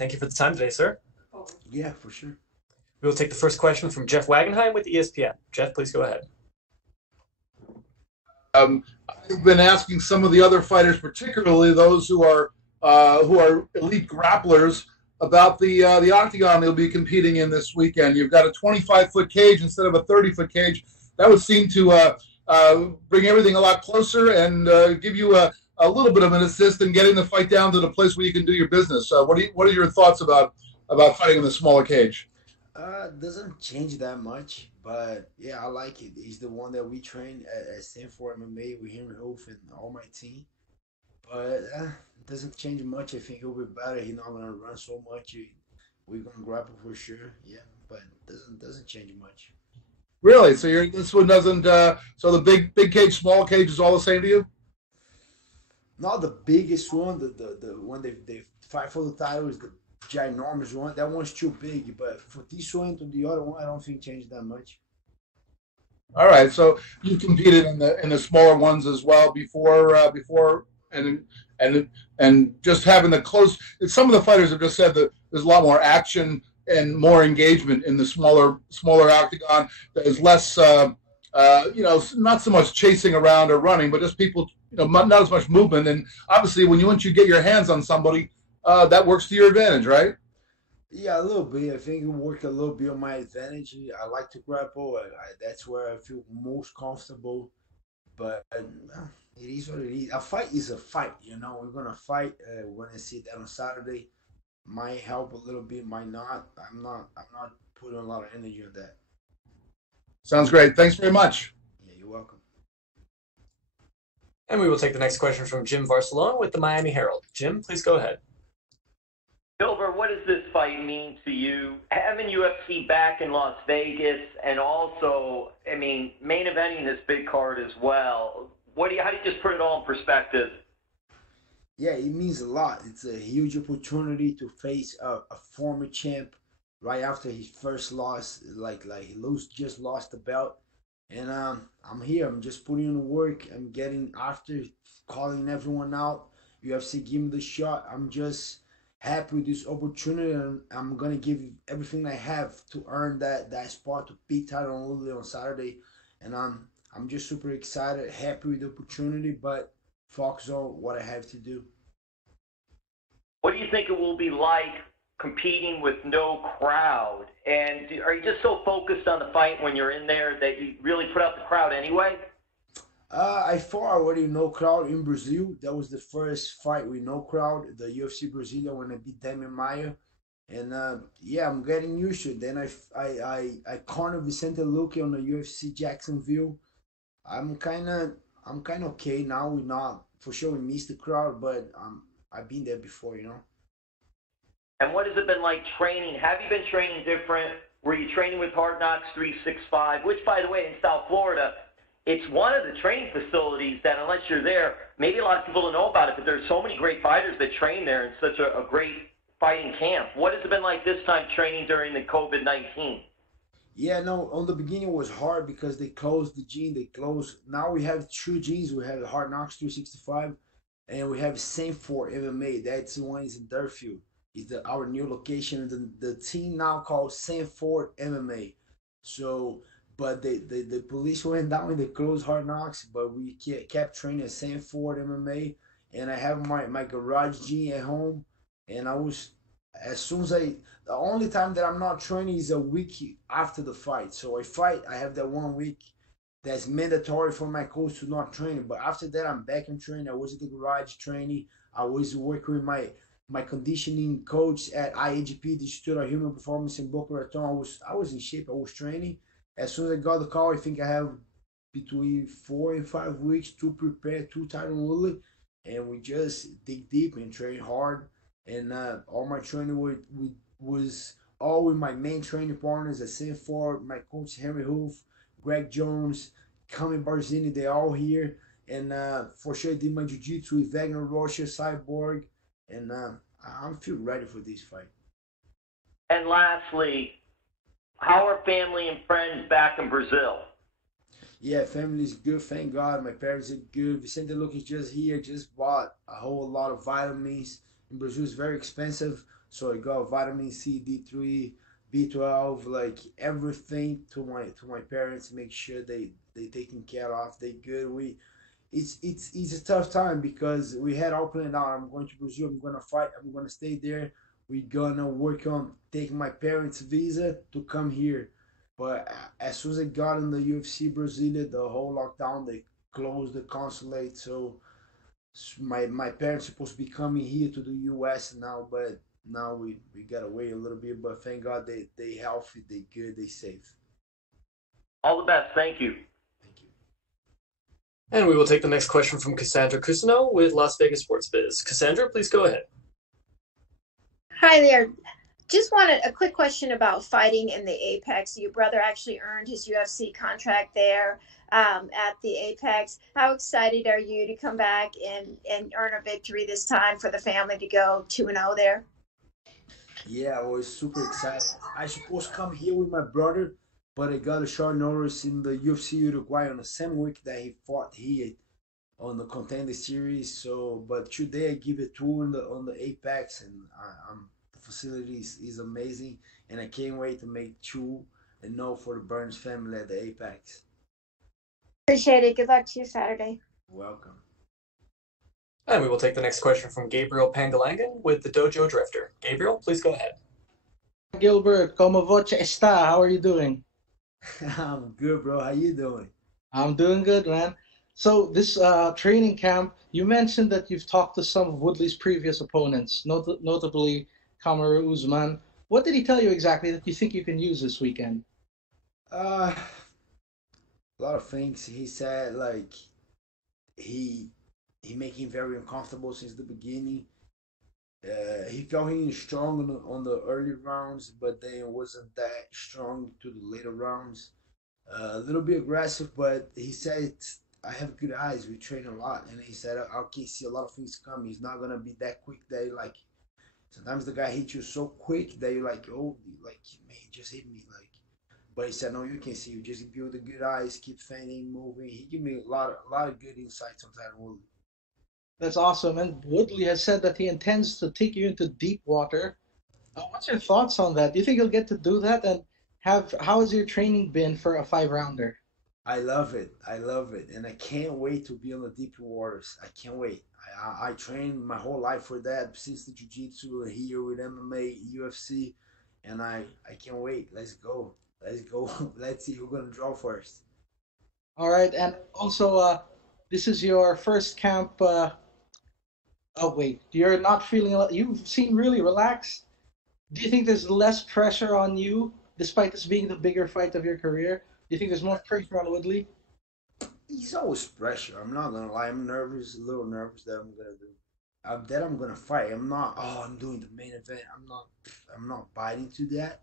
Thank you for the time today, sir. Yeah, for sure. We will take the first question from Jeff Wagenheim with ESPN. Jeff, please go ahead. I've been asking some of the other fighters, particularly those who are elite grapplers, about the octagon they'll be competing in this weekend. You've got a 25-foot cage instead of a 30-foot cage. That would seem to bring everything a lot closer and give you a little bit of an assist in getting the fight down to the place where you can do your business. What are your thoughts about fighting in the smaller cage? Doesn't change that much, but yeah, I like it. He's the one that we train at Stanford MMA with him, Wolf, and all my team. But it doesn't change much. I think he'll be better. He's not gonna run so much. We're gonna grapple for sure. Yeah, but doesn't change much. Really? So this one doesn't. So the big cage, small cage is all the same to you? Not the biggest one. The one they fight for the title is the ginormous one. That one's too big. But for this one to the other one, I don't think changed that much. All right. So you competed in the smaller ones as well before and just having the close. Some of the fighters have just said that there's a lot more action and more engagement in the smaller octagon. There's less, not so much chasing around or running, but just people, not as much movement. And obviously, once you get your hands on somebody, that works to your advantage, right? Yeah, a little bit. I think it worked a little bit on my advantage. I like to grapple. That's where I feel most comfortable. But it is what it is. A fight is a fight. We're gonna fight. When I see that on Saturday, might help a little bit, might not. I'm not putting a lot of energy on that. Sounds great. Thanks very much. Yeah, you're welcome. And we will take the next question from Jim Barcelona with the Miami Herald. Jim, please go ahead. Gilbert, what does this fight mean to you? Having UFC back in Las Vegas and also, main eventing this big card as well. How do you just put it all in perspective? Yeah, it means a lot. It's a huge opportunity to face a former champ right after his first loss. Like just lost the belt, and I'm here. I'm just putting in the work. I'm getting after calling everyone out. UFC give me the shot. I'm just happy with this opportunity, and I'm gonna give everything I have to earn that spot to beat Tyron Woodley on Saturday. And I'm just super excited, happy with the opportunity, but focus on what I have to do. What do you think it will be like competing with no crowd? And are you just so focused on the fight when you're in there that you really put out the crowd anyway? I fought already no crowd in Brazil. That was the first fight with no crowd, the UFC Brazilian when I beat Damian Maia. And yeah, I'm getting used to it. Then I cornered Vicente Luque on the UFC Jacksonville. I'm kind of okay now. We not for sure we missed the crowd, but I've been there before. And what has it been like training? Have you been training different? Were you training with Hard Knocks 365? Which, by the way, in South Florida, it's one of the training facilities that, unless you're there, maybe a lot of people don't know about it, but there's so many great fighters that train there in such a great fighting camp. What has it been like this time training during the COVID-19? Yeah, no, on the beginning it was hard because they closed the gym. They closed. Now we have two gyms. We have Hard Knocks 365, and we have Sanford MMA. That's the one is in Durfield. It's our new location. The team now called Sanford MMA. So, but the police went down and they closed Hard Knocks, but we kept training at Sanford MMA, and I have my garage gym at home, and I was as soon as the only time that I'm not training is a week after the fight. So I fight, I have that 1 week that's mandatory for my coach to not train. But after that, I'm back in training. I was at the garage training. I was working with my conditioning coach at IAGP, the Institute of Human Performance in Boca Raton. I was in shape. I was training. As soon as I got the call, I think I have between 4 and 5 weeks to prepare to Tyron Woodley, and we just dig deep and train hard. And all my training was all with my main training partners at Sanford, my coach Henry Hoof, Greg Jones, Kami Barzini, they all here. And for sure I did my jiu-jitsu with Wagner Rocha, Cyborg, and I'm feel ready for this fight. And lastly, how are family and friends back in Brazil? Yeah, family's good, thank God. My parents are good. Vicente Luque is just here, just bought a whole lot of vitamins. In Brazil, it's very expensive. So I got vitamin C, D3, B12, like everything to my parents. Make sure they taken care of. They good. It's a tough time because we had all planned out. I'm going to Brazil. I'm gonna fight. I'm gonna stay there. We're gonna work on taking my parents' visa to come here. But as soon as I got in the UFC Brasilia, the whole lockdown, they closed the consulate. So my parents supposed to be coming here to the US now, but now we gotta wait a little bit. But thank God they healthy, they good, they safe. All the best. Thank you. Thank you. And we will take the next question from Cassandra Cusino with Las Vegas Sports Biz. Cassandra, please go ahead. Hi there. Just wanted a quick question about fighting in the Apex. Your brother actually earned his UFC contract there at the Apex. How excited are you to come back and earn a victory this time for the family to go 2-0 there? Yeah, I was super excited. I supposed to come here with my brother, but I got a short notice in the UFC Uruguay on the same week that he fought here on the contender series. So, but today I give a tour on the Apex, and the facility is amazing, and I can't wait to make 2-0 for the Burns family at the Apex. Appreciate it. Good luck to you Saturday. Welcome. And we will take the next question from Gabriel Pangalangan with the Dojo Drifter. Gabriel, please go ahead. Gilbert, como voce está? How are you doing? I'm good, bro. How you doing? I'm doing good, man. So this training camp, you mentioned that you've talked to some of Woodley's previous opponents, notably Kamaru Usman. What did he tell you exactly that you think you can use this weekend? A lot of things. He said like he made him very uncomfortable since the beginning. He felt he was strong on the early rounds, but then wasn't that strong to the later rounds. A little bit aggressive, but he said I have good eyes. We train a lot, and he said I can see a lot of things coming. He's not gonna be that quick that you like. Sometimes the guy hits you so quick that you're like, oh, like man, he just hit me like. But he said no, you can see. You just build the good eyes, keep feinting, moving. He gave me a lot of good insights on Tyron Woodley. That's awesome. And Woodley has said that he intends to take you into deep water. What's your thoughts on that? Do you think you'll get to do that? And how has your training been for a 5-rounder? I love it. I love it, and I can't wait to be on the deep waters. I can't wait. I trained my whole life for that since the jiu-jitsu here with MMA, UFC, and I can't wait. Let's go. Let's go. Let's see who's gonna draw first. All right. And also, this is your first camp. Oh, wait. You're not feeling, you seem really relaxed. Do you think there's less pressure on you, despite this being the bigger fight of your career? Do you think there's more pressure on Woodley? He's always pressure. I'm not gonna lie. I'm nervous, a little nervous that I'm gonna do. That I'm gonna fight. I'm not. Oh, I'm doing the main event. I'm not. I'm not biting to that.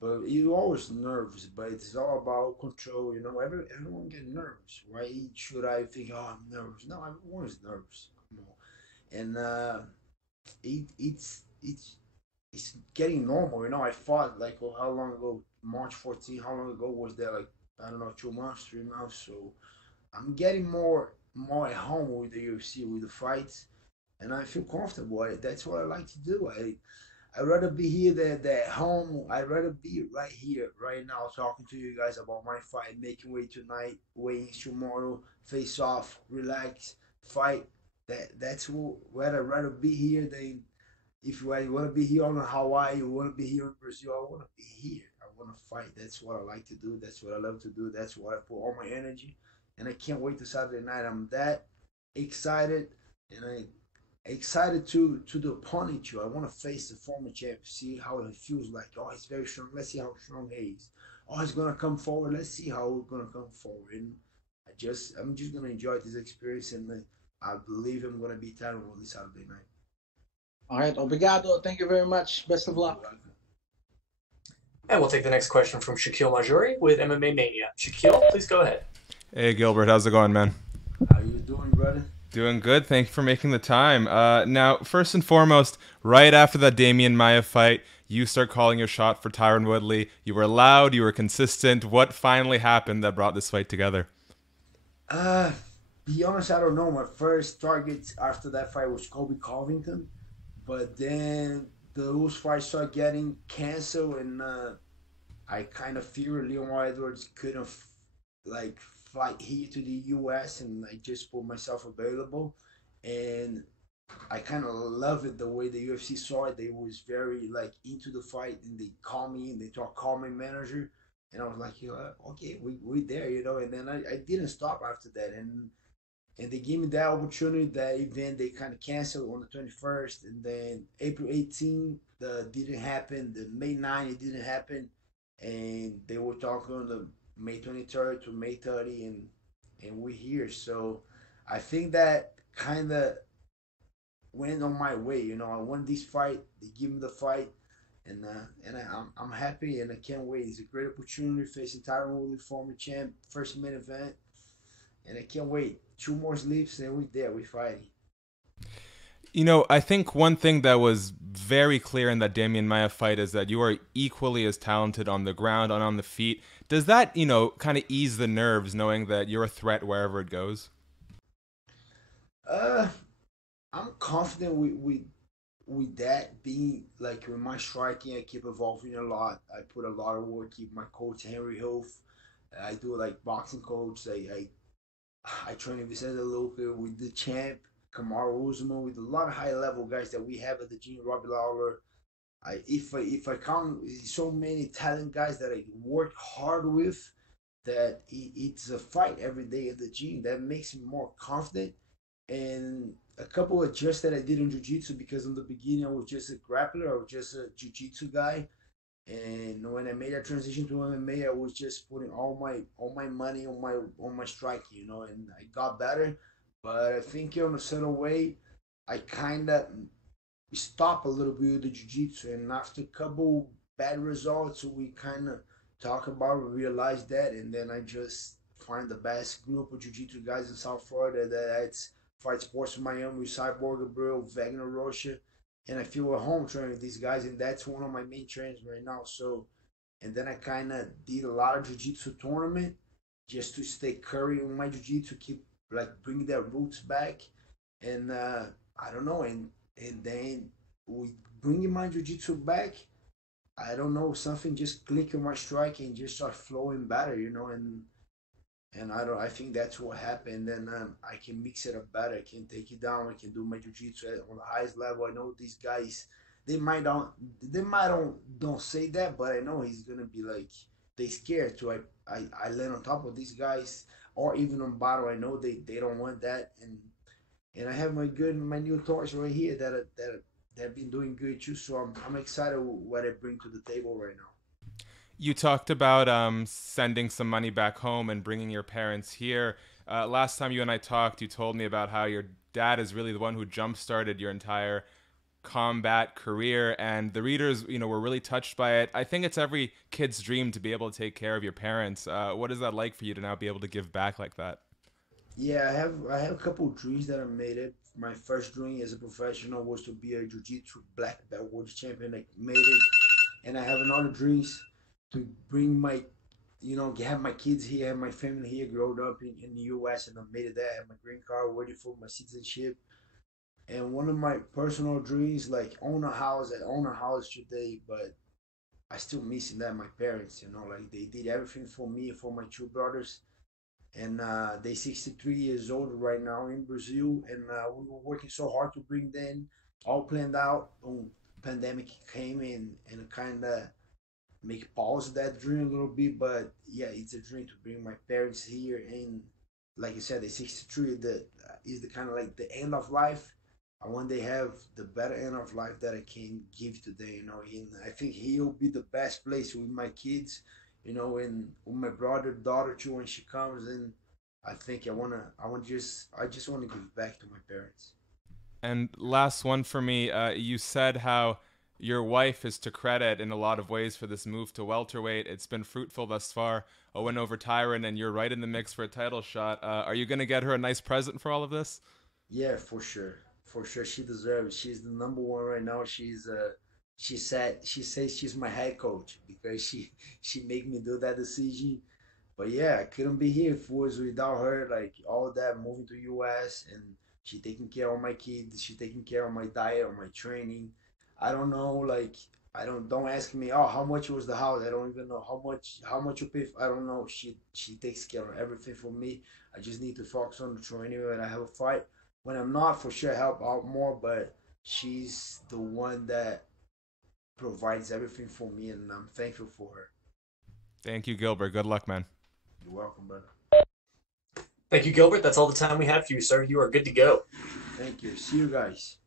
But you're always nervous. But it's all about control. You know, everyone get nervous. Why should I think? Oh, I'm nervous. No, everyone's nervous. And it's getting normal. You know, I fought like how long ago? March 14. How long ago was that? Like I don't know, 2 months, 3 months. So I'm getting more at home with the UFC, with the fights, and I feel comfortable. That's what I like to do. I'd rather be here than at home. I'd rather be right here, right now, talking to you guys about my fight, making weight tonight, weighing tomorrow, face off, relax, fight. Where I'd rather be here than if I want to be here on Hawaii, you want to be here in Brazil. I want to be here. I want to fight. That's what I like to do. That's what I love to do. That's what I put all my energy. And I can't wait to Saturday night. I'm that excited, and I excited to the opponent too. I want to face the former champ, see how it feels like. Oh, he's very strong. Let's see how strong he is. Oh, he's gonna come forward. Let's see how we're gonna come forward. And I'm just gonna enjoy this experience, and I believe I'm gonna beat Tyron Woodley Saturday night. All right. Obrigado. Thank you very much. Best of luck. And we'll take the next question from Shaquille Majuri with MMA Mania. Shaquille, please go ahead. Hey, Gilbert. How's it going, man? How you doing, brother? Doing good. Thank you for making the time. Now, first and foremost, right after that Damian Maia fight, you start calling your shot for Tyron Woodley. You were loud. You were consistent. What finally happened that brought this fight together? Be honest, I don't know. My first target after that fight was Colby Covington, but then those fights start getting canceled, and I kind of fear Leon Edwards couldn't like fly here to the U.S. and I just put myself available, and I kind of love it the way the UFC saw it. They was very like into the fight, and they call me and they talk call my manager, and I was like, okay, we there, And then I didn't stop after that, and they gave me that opportunity. That event they kind of canceled on the 21st, and then April 18th the didn't happen. The May 9th it didn't happen, and they were talking on the May 23rd to May 30, and we're here. So I think that kind of went on my way. I won this fight. They give me the fight, and I'm happy and I can't wait. It's a great opportunity facing Tyron Woodley, former champ, first main event, and I can't wait. Two more sleeps and we there. We fighting. I think one thing that was very clear in that Damian Maia fight is that you are equally as talented on the ground and on the feet. Does that, kind of ease the nerves knowing that you're a threat wherever it goes? Uh, I'm confident with that being like with my striking. I keep evolving a lot. I put a lot of work. Keep my coach Henry Hof. I do like boxing coach. I train with Vicente Luque, with the champ Kamaru Usman, with a lot of high level guys that we have at the gym. Robbie Lawler. If I count so many talent guys that I work hard with, that it's a fight every day at the gym. That makes me more confident. And a couple of adjusts that I did in jiu-jitsu, because in the beginning I was just a grappler, I was just a jiu-jitsu guy. And when I made that transition to MMA, I was just putting all my money on my striking, and I got better. But I think in a certain way, I kind of stopped a little bit with the jiu-jitsu, and after a couple bad results, we kind of talk about it, realize that, and then I just find the best group of jiu-jitsu guys in South Florida. That's Fight Sports Miami with Cyborg Gabriel, Wagner Rocha, and I feel at home training with these guys, and that's one of my main trainers right now. So, and then I kind of did a lot of jiu-jitsu tournament just to stay curry on my jiu-jitsu, keep like bring their roots back, and I don't know, and then we bringing my jiu-jitsu back. I don't know, something just click on my strike and just start flowing better, and I don't. I think that's what happened. Then I can mix it up better. I can take it down. I can do my jiu-jitsu on the highest level. I know these guys. They might don't. They might don't say that, but I know he's gonna be like they scared to. I land on top of these guys, or even on battle. I know they don't want that, and I have my new toys right here that have been doing good too. So I'm excited what I bring to the table right now. You talked about sending some money back home and bringing your parents here. Last time you and I talked, you told me about how your dad is really the one who jump-started your entire combat career, and the readers, were really touched by it. I think it's every kid's dream to be able to take care of your parents. What is that like for you to now be able to give back like that? Yeah, I have a couple of dreams that I made it. My first dream as a professional was to be a jiu-jitsu black belt world champion. I made it, and I have another dreams to bring have my kids here, have my family here, growed up in the U.S. and I made it there. I have my green card, ready for my citizenship, and one of my personal dreams, like own a house. I own a house today, but I still missing that my parents. Like they did everything for me and for my two brothers, and they 63 years old right now in Brazil, and we were working so hard to bring them all planned out. Pandemic came in and kind of make pause that dream a little bit, but yeah, it's a dream to bring my parents here. And like I said, the 63 that is the kind of like the end of life. I want they have the better end of life that I can give to them. And I think he'll be the best place with my kids, and with my brother, daughter too when she comes. And I think I just wanna give back to my parents. And last one for me, you said how your wife is to credit in a lot of ways for this move to welterweight. It's been fruitful thus far. A win over Tyron, and you're right in the mix for a title shot. Are you going to get her a nice present for all of this? Yeah, for sure. For sure, she deserves it. She's the number one right now. She says she's my head coach because she made me do that decision. But yeah, I couldn't be here if it was without her. Like all that moving to US, and she taking care of my kids. She taking care of my diet, of my training. I don't know, like don't ask me, oh, how much was the house? I don't even know how much you pay. I don't know. She takes care of everything for me. I just need to focus on the training when I have a fight. When I'm not, for sure, I help out more. But she's the one that provides everything for me, and I'm thankful for her. Thank you, Gilbert. Good luck, man. You're welcome, brother. Thank you, Gilbert. That's all the time we have for you, sir. You are good to go. Thank you. See you guys.